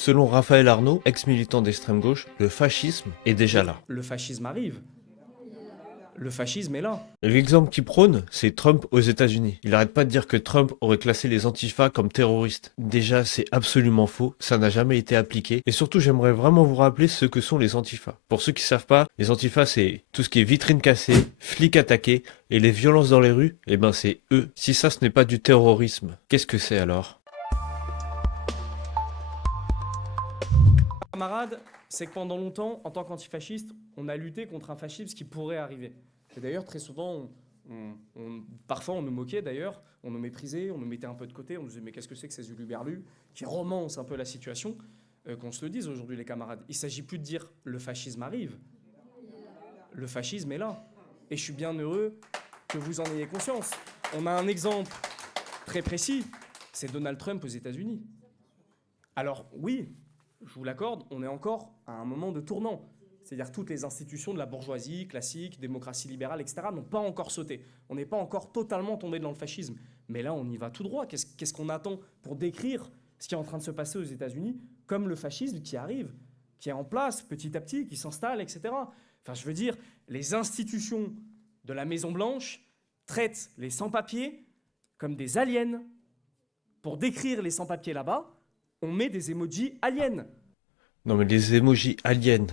Selon Raphaël Arnaud, ex-militant d'extrême gauche, le fascisme est déjà là. Le fascisme arrive. Le fascisme est là. L'exemple qu'il prône, c'est Trump aux États-Unis. Il n'arrête pas de dire que Trump aurait classé les antifas comme terroristes. Déjà, c'est absolument faux, ça n'a jamais été appliqué. Et surtout, j'aimerais vraiment vous rappeler ce que sont les antifas. Pour ceux qui savent pas, les antifas, c'est tout ce qui est vitrine cassée, flics attaqués, et les violences dans les rues, eh ben c'est eux. Si ça, ce n'est pas du terrorisme, qu'est-ce que c'est alors? Camarades, c'est que pendant longtemps, en tant qu'antifasciste, on a lutté contre un fascisme qui pourrait arriver. Et d'ailleurs, très souvent, parfois on nous moquait d'ailleurs, on nous méprisait, on nous mettait un peu de côté, on nous disait mais qu'est-ce que c'est que ces huluberlus qui romancent un peu la situation. Qu'on se le dise aujourd'hui les camarades, il ne s'agit plus de dire le fascisme arrive, le fascisme est là. Et je suis bien heureux que vous en ayez conscience. On a un exemple très précis, c'est Donald Trump aux États-Unis. Alors oui, je vous l'accorde, on est encore à un moment de tournant. C'est-à-dire toutes les institutions de la bourgeoisie classique, démocratie libérale, etc. n'ont pas encore sauté. On n'est pas encore totalement tombé dans le fascisme. Mais là, on y va tout droit. Qu'est-ce qu'on attend pour décrire ce qui est en train de se passer aux États-Unis comme le fascisme qui arrive, qui est en place petit à petit, qui s'installe, etc. Enfin, je veux dire, les institutions de la Maison-Blanche traitent les sans-papiers comme des aliens. Pour décrire les sans-papiers là-bas, on met des emojis aliens. Non mais les emojis aliens.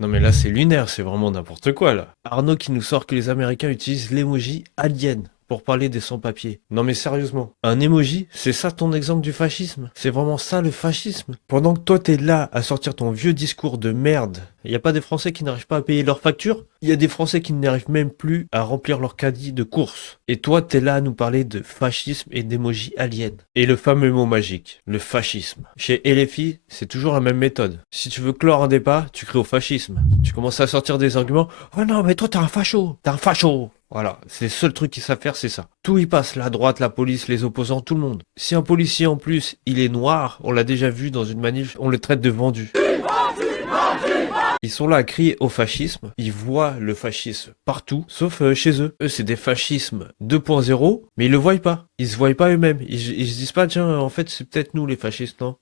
Non mais là c'est lunaire, c'est vraiment n'importe quoi là. Arnaud qui nous sort que les Américains utilisent l'emoji alien pour parler des sans-papiers. Non mais sérieusement, un emoji, c'est ça ton exemple du fascisme? C'est vraiment ça le fascisme? Pendant que toi t'es là à sortir ton vieux discours de merde, y a pas des Français qui n'arrivent pas à payer leurs factures? Il y a des Français qui n'arrivent même plus à remplir leur caddie de courses. Et toi t'es là à nous parler de fascisme et d'emoji alien. Et le fameux mot magique, le fascisme. Chez LFI, c'est toujours la même méthode. Si tu veux clore un débat, tu crées au fascisme. Tu commences à sortir des arguments. Oh non mais toi t'es un facho, t'es un facho. Voilà, c'est le seul truc qu'ils savent faire, c'est ça. Tout y passe, la droite, la police, les opposants, tout le monde. Si un policier en plus, il est noir, on l'a déjà vu dans une manif, on le traite de vendu. Ils sont là à crier au fascisme, ils voient le fascisme partout, sauf chez eux. Eux, c'est des fascismes 2.0, mais ils le voient pas. Ils se voient pas eux-mêmes. Ils se disent pas, tiens, en fait, c'est peut-être nous les fascistes, non?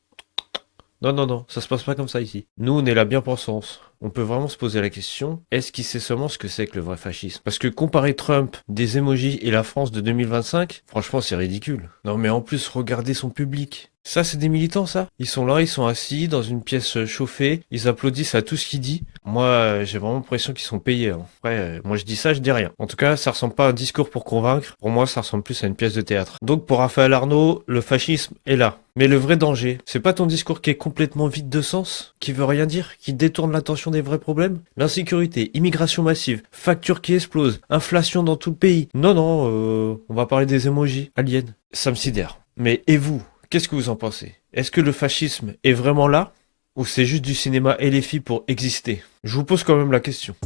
Non, non, non, ça se passe pas comme ça ici. Nous, on est la bien-pensance. On peut vraiment se poser la question, est-ce qu'il sait seulement ce que c'est que le vrai fascisme? Parce que comparer Trump, des emojis et la France de 2025, franchement, c'est ridicule. Non, mais en plus, regardez son public. Ça, c'est des militants, ça? Ils sont là, ils sont assis dans une pièce chauffée, ils applaudissent à tout ce qu'il dit. Moi, j'ai vraiment l'impression qu'ils sont payés, hein. Après, moi je dis ça, je dis rien. En tout cas, ça ressemble pas à un discours pour convaincre. Pour moi, ça ressemble plus à une pièce de théâtre. Donc, pour Raphaël Arnaud, le fascisme est là. Mais le vrai danger, c'est pas ton discours qui est complètement vide de sens, qui veut rien dire, qui détourne l'attention des vrais problèmes? L'insécurité, immigration massive, factures qui explosent, inflation dans tout le pays. Non, non, on va parler des emojis aliens. Ça me sidère. Mais et vous? Qu'est-ce que vous en pensez? Est-ce que le fascisme est vraiment là? Ou c'est juste du cinéma LFI pour exister? Je vous pose quand même la question.